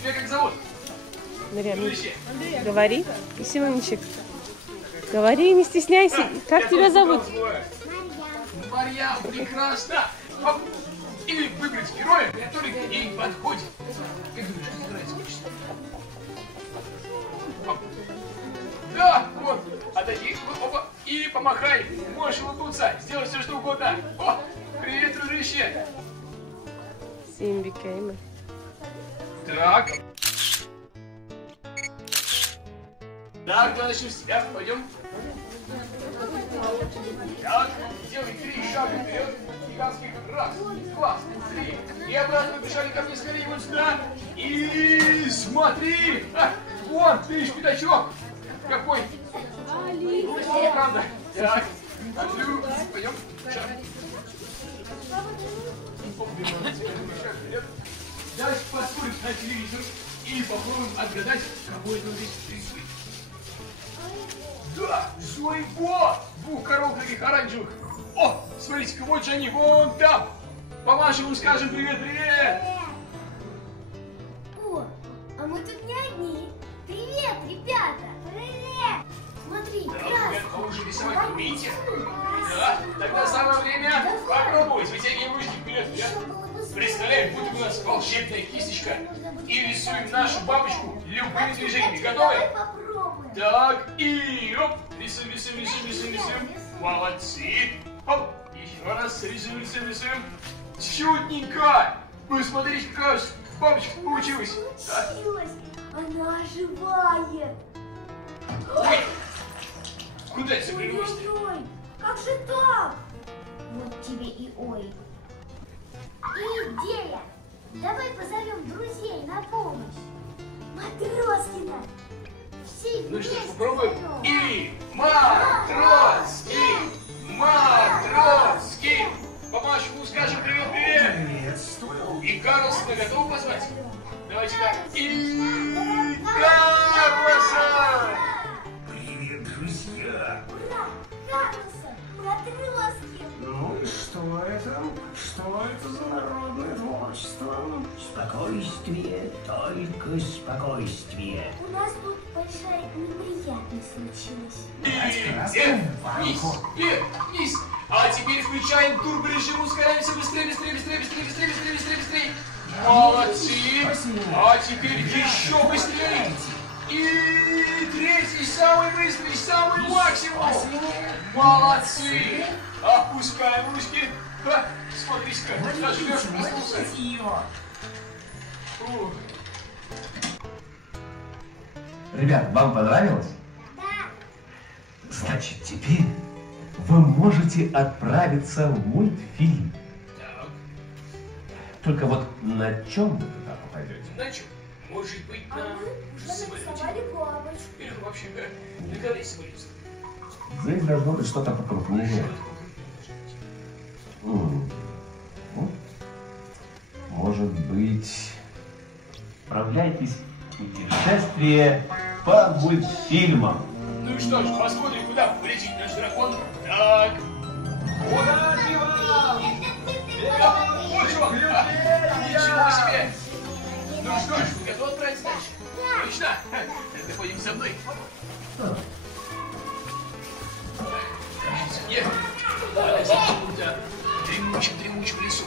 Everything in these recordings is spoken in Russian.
Тебя как зовут? Дружище. Говори, Семенчик. Говори, не стесняйся. Как тебя зовут? Марья, прекрасно. Или выбрать героя, который к ней подходит. Как думаешь, как нравится учиться? Да, вот. Отойди, опа, и помахай. Можешь улыбнуться, сделай все, что угодно. О, привет, дружище. Симбикейма. Так. Так, давай начнем с тебя. Пойдем. Так, делай 3 шага вперед. Гигантских. Раз, два, 3. И обратно побежали ко мне скорее вот сюда. И смотри. Вон, видишь, пятачок. Какой? Правда. Так. Пойдем. Шаг. Дальше посмотрим на телевизор и попробуем отгадать, кого это здесь рисует. Да, злой-бот! 2 коров таких оранжевых. О, смотрите-ка, вот же они, вон там. Помашем ему, скажем привет-привет. О, а мы тут не одни. Привет, ребята. Привет. Смотри, Ребята, а вы же рисовать умеете? Да, тогда самое время попробовать. Вытягиваем ручки вперед-вперед. Представляем, будто у нас волшебная кисточка. И рисуем нашу бабочку любыми движениями. Готовы? Так, и оп. Рисуем, рисуем, рисуем, рисуем, рисуем. Молодцы. Оп. Еще раз рисуем, рисуем, рисуем. Чудненько. Вы смотрите, какая у нас бабочка получилась. Она живая. Ой. Куда это прилось? Ой, как же так? Вот тебе и ой. Идея! Давай позовем друзей на помощь. Матроскина! Все Ну что, вместе попробуем. зовем. И Матроский! Матроский! Помашем ему, скажем привет-привет! Приветствую. И Карлсона готовы позвать? Давайте-ка. И Карлсон! Привет, друзья. Ура! Карлсон! Матроскин! Ну и что это? Что это за народное творчество? Спокойствие, только спокойствие. У нас тут большая неприятность случилась. Вниз! А теперь включаем турборежим, ускоряемся быстрее, быстрее, быстрее, быстрее, быстрее, быстрее, быстрее, быстрее. Молодцы! А теперь еще быстрее. И третий, самый быстрый, самый максимум. Молодцы! Опускаем ручки. Смотрите-ка, даже Леша проснулся. Ребят, вам понравилось? Да. Значит, теперь вы можете отправиться в мультфильм. Так, Только вот на чем вы туда попадете? значит, может быть, А на мы уже самолете? нарисовали бабочку. Или вообще, догадайся, самолет. Здесь должно быть что-то покрупнее. Ну, может быть, отправляйтесь в путешествие по мультфильмам. Ну и что ж, посмотрим, куда полетит наш дракон. Так. Удачи вам! Вот же он! Ничего себе! Ну что ж, вы готовы отправиться дальше? Точно? Тогда ходим со мной. Нет. Да. Дремучим в лесу.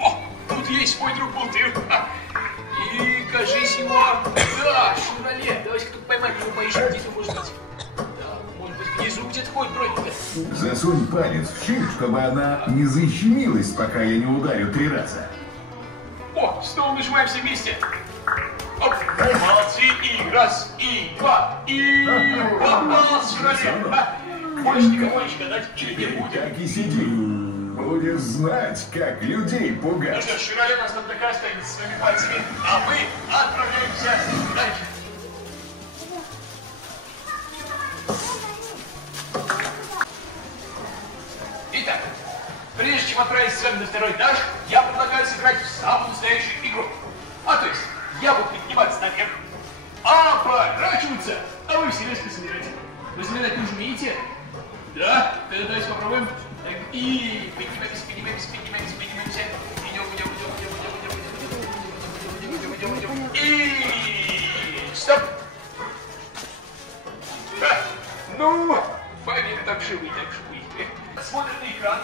О, тут есть мой друг Болтыр. И, кажись, его... Да, Шевроле. Давайте тут поймаем его, поищем, где-то может быть. Да, может быть, внизу где-то ходит бронь. Засунь палец в щель, чтобы она не защемилась, пока я не ударю 3 раза. О, снова нажимаем все вместе. Оп, молодцы. И раз, и два, и... Попал, Шевроле. Больше никого не гадать не будем. Так и сиди. Будешь знать, как людей Ну пугать. что, Шевроле нас там такая стоит со своими пальцами, а мы отправляемся дальше. Итак, прежде чем отправиться с вами на 2-й этаж, я предлагаю сыграть в самую настоящую игру. А то есть, я буду подниматься наверх, оборачиваться, а вы все резко собираете. Вы собирать уже умеете? Да? Тогда давайте попробуем. Так, и поднимаемся, поднимаемся, поднимаемся, поднимаемся. Идем. И паршивый, так что вы. Смотрим на экран.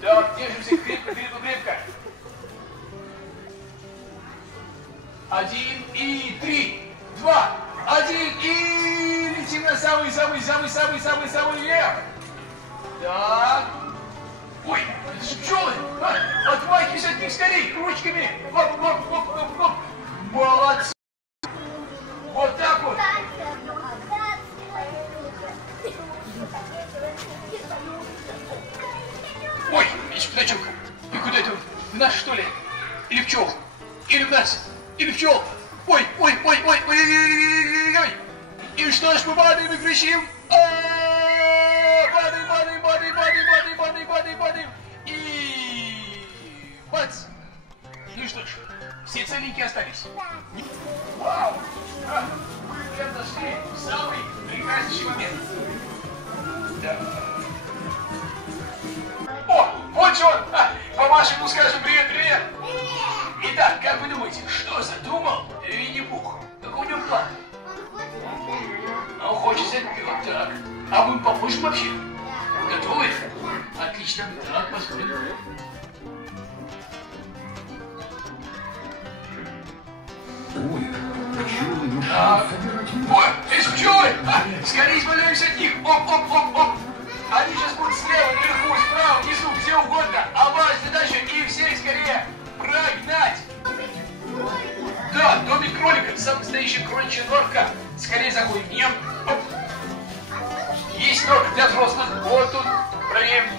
Так, держимся крепко, крепко, крепко. 1 и 3, 2, 1 и летим на самый вверх. Так. Ой, это же пчелы. Отмахивайся от них скорей, ручками. Оп, оп, оп, оп, оп. Молодцы. Вот так вот. Ой, пятачок, и куда это? В нас, что ли? Или в пчел? Или в нас? Или в пчел? Ой, ой, ой, ой, ой, ой, ой. И что ж мы падаем и кричим? Падаем, падаем, падаем, падаем, падаем, падаем, падаем, падаем. И бац. Ну что ж, все целенькие остались. Вау! Мы прям дошли в самый прекраснейший момент. Да. О, вот же он! Помашем ему, скажем привет, привет! Итак, как вы думаете, что задумал Винни-Пух? Какой у него план? Он хочет взять пёт, так. А мы поможем вообще? Готовы? Отлично. Так, посмотрим. Ой, пчелы не Так. Ой, эти пчелы! Скорее избавляемся от них! Оп, оп, оп, оп! Они сейчас будут слева, наверху, справа, внизу, где угодно. А ваша задача их всех скорее прогнать. Да, домик кролика, самая настоящая кроличья норка. Скорее заходим в нее. Оп. Есть норка для взрослых. Вот тут. Проверим.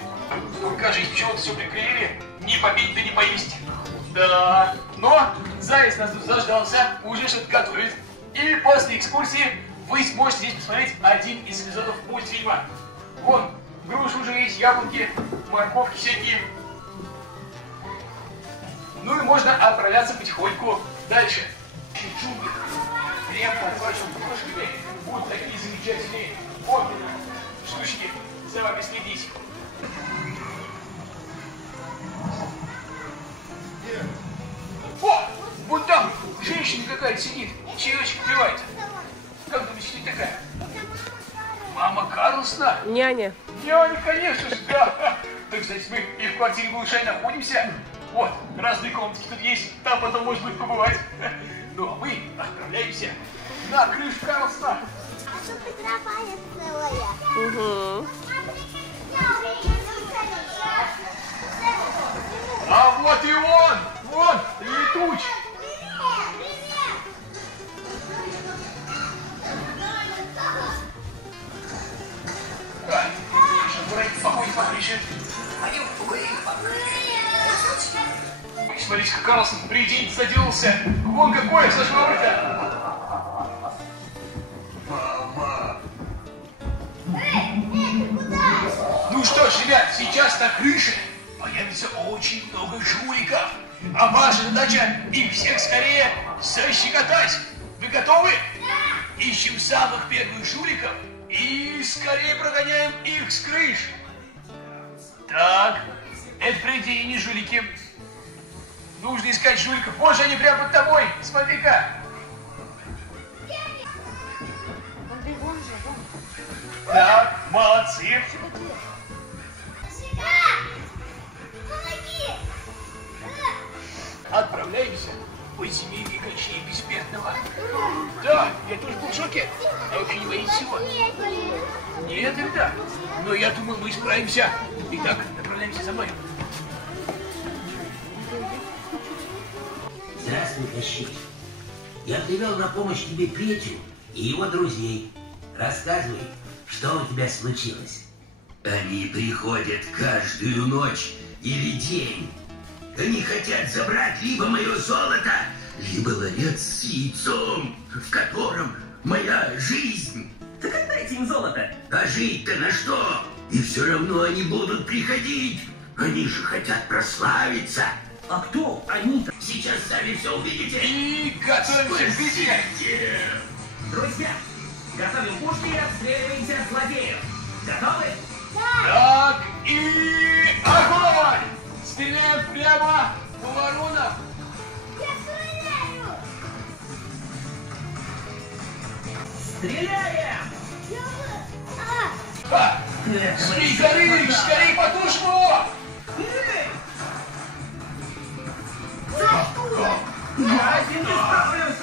Ну, кажется, пчелы все приклеили. Не побить, да не поесть. Да. Но заяц нас тут заждался, уже что-то готовит. И после экскурсии вы сможете здесь посмотреть один из эпизодов мультфильма. Вон, груши уже есть, яблоки, морковки всякие. Ну и можно отправляться потихоньку дальше. Джунгли. Прям под вашими крошками будут такие замечательные штучки за вами следить. О, вон там женщина какая-то сидит, чаечек пивает. Как думаете, кто такая? Мама Карлсона? Няня. Няня, конечно же, да. Так, кстати, мы и в квартире малыша находимся. Вот, разные комнатки тут есть, там потом можно будет побывать. Ну, а мы отправляемся на крышу Карлсона. А тут игровая целая. Угу. А вот и он! Вон, летуч! Смотрите, как Карлсон придень заделался. Вон какой, Саша, Мама! Ну что ж, ребят, сейчас на крыше появится очень много жуликов. А ваша задача их всех скорее защекотать. Вы готовы? Да! Ищем самых первых жуликов и скорее прогоняем их с крыш. Так, это привидение, жулики. Нужно искать жуликов. Вот же они прямо под тобой. Смотри-ка. Так, молодцы. Отправляемся в подземелье Кощея Бессмертного. Да, я тоже был в шоке. Я вообще не боюсь всего. Нет, это. Но я думаю, мы справимся. Итак, отправляемся за мной. Здравствуй, Кощей. Я привел на помощь тебе Петю и его друзей. Рассказывай, что у тебя случилось. Они приходят каждую ночь или день. Они хотят забрать либо мое золото, либо ларец с яйцом, в котором моя жизнь. Так отдайте им золото. А жить-то на что? И все равно они будут приходить. Они же хотят прославиться. А кто они-то? Сейчас сами все увидите. И готовимся к битве. Друзья, готовим пушки и обстреливаемся от злодеев. Готовы? Так, и огонь! Стреляем прямо в воронах. Я стреляю! Стреляем! А! Скорей, Горыныч, скорей потушь его! Я с ним не справлюсь!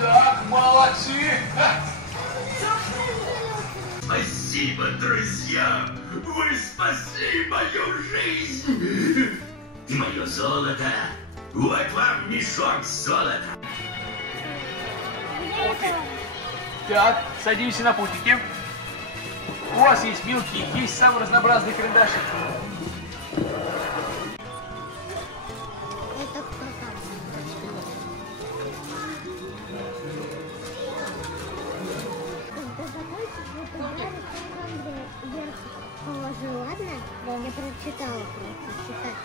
Так, молодцы! Спасибо, друзья! Вы спасли мою жизнь! И мое золото! Вот вам мешок золота! Так, садимся на путики. У вас есть вилки, есть самые разнообразные карандаши. Это кто там? Положи, ладно? Да, я прочитала просто, читать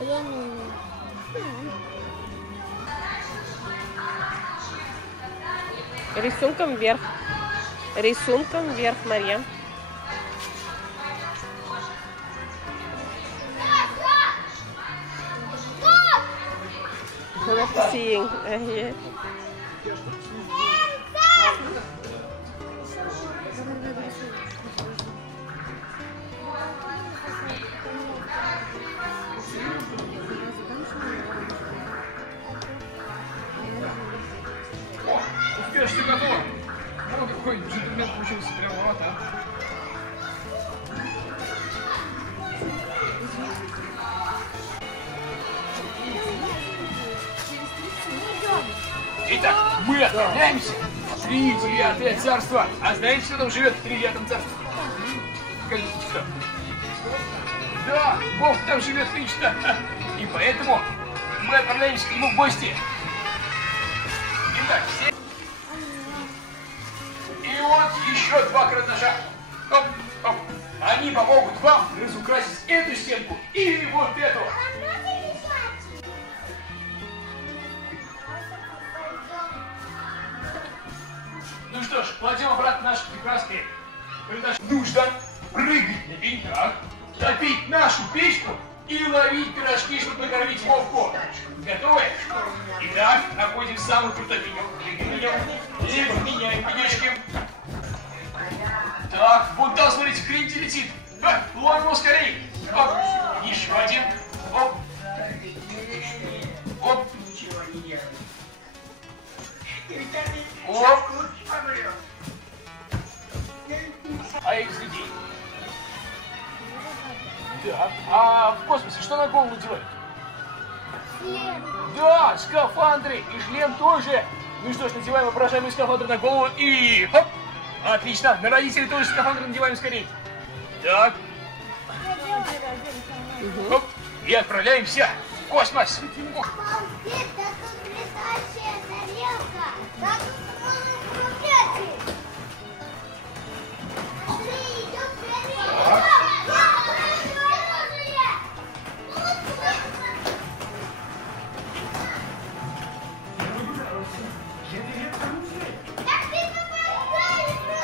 умею. Рисунком вверх. Рисунком вверх, Марья. Seeing. Yeah. Успеешь, ты готов? Ну, какой джентльмен получился прям вот, а? Итак, мы отправляемся в 39-е царство. А знаете, что там живет в 39-м царстве? Скажите, кто? Да, Бог там живет лично. И поэтому мы отправляемся к нему в гости. Итак, все... И вот еще два карандаша. Оп, оп. Они помогут вам разукрасить эту стенку и вот эту. Ну что ж, кладем обратно наши прекрасные карандаши. Нужно прыгать на пеньках, топить нашу печку и ловить пирожки, чтобы накормить Вовку. Готовы? Итак, находим самый крутой пенек. Прыгаем на нем. Либо меняем пенечки. Так, вон там, смотрите, кренти летит. Ловим его скорей. Оп, еще один. Оп. Оп. Оп. А их людей. Так, а в космосе что на голову надевают? Да, скафандры и шлем тоже. Ну что ж, надеваем воображаемый скафандр на голову и хоп. Отлично, на родителей тоже скафандр надеваем скорее. Так. Хоп. И отправляемся в космос.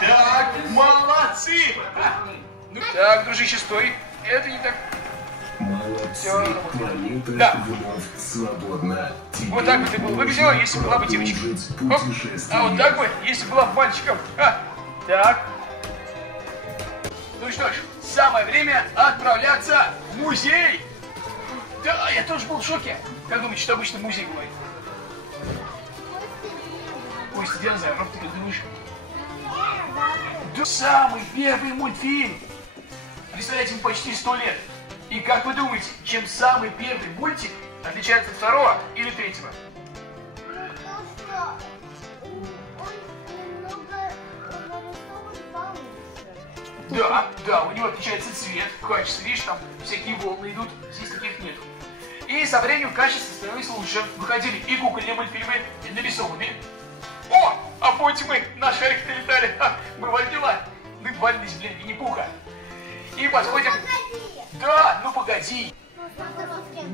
Так, молодцы! Ну, так, дружище, стой. Это не так. Молодцы, планета Да. вновь свободна. Вот так бы ты был выглядела, если была бы девочка. Оп. А вот так бы, если была бы мальчиком. Так. Ну что ж, самое время отправляться в музей. Да, я тоже был в шоке. Как думаете, что обычно в музей бывает? Кость динозавров, ты как думаешь? Да, самый первый мультфильм. Представляете, ему почти 100 лет. И как вы думаете, чем самый первый мультик отличается от второго или третьего? Да, у него отличается цвет, качество, видишь, там всякие волны идут, здесь таких нету. И со временем качество становилось лучше. Выходили и кукольные мультфильмы, и нарисованные. О, а помните мы на шарике летали, бывали дела, надвалились, блин, Винни-Пуха. И подходим... Да, ну погоди.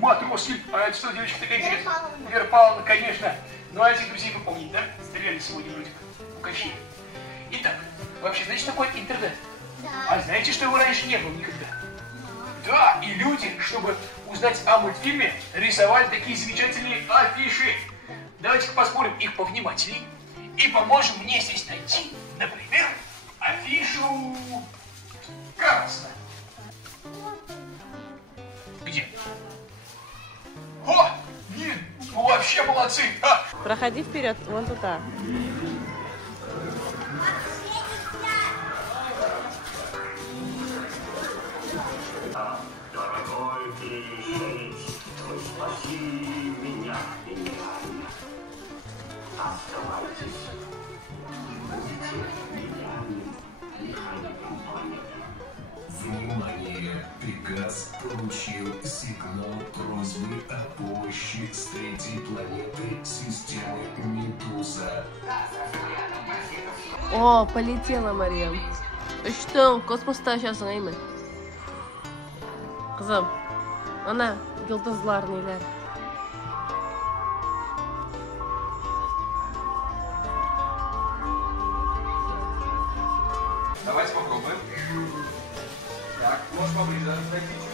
Матроски, а это что, девочка такая интересная? Вера Павловна, конечно. Ну а этих друзей вы помните, да? Стреляли сегодня вроде как в Кащей. Итак, вообще, знаете, что такое интернет? А знаете, что его раньше не было никогда? Да, и люди, чтобы узнать о мультфильме, рисовали такие замечательные афиши. Давайте-ка поспорим их повнимательней и поможем мне здесь найти, например, афишу Карлсона. Где? О! Нет, ну вообще молодцы! А! Проходи вперед, вон туда. Дорогой пришелец, спаси меня, оставайтесь. Будете меня, компания. Внимание! Пегас получил сигнал просьбы о помощи с третьей планеты системы Медуза. О, полетела Мария. Что, космоста сейчас нeymi? Kızım, ana, yıldızlar neler? Давайте попробуем. Так, можешь поближе подойти.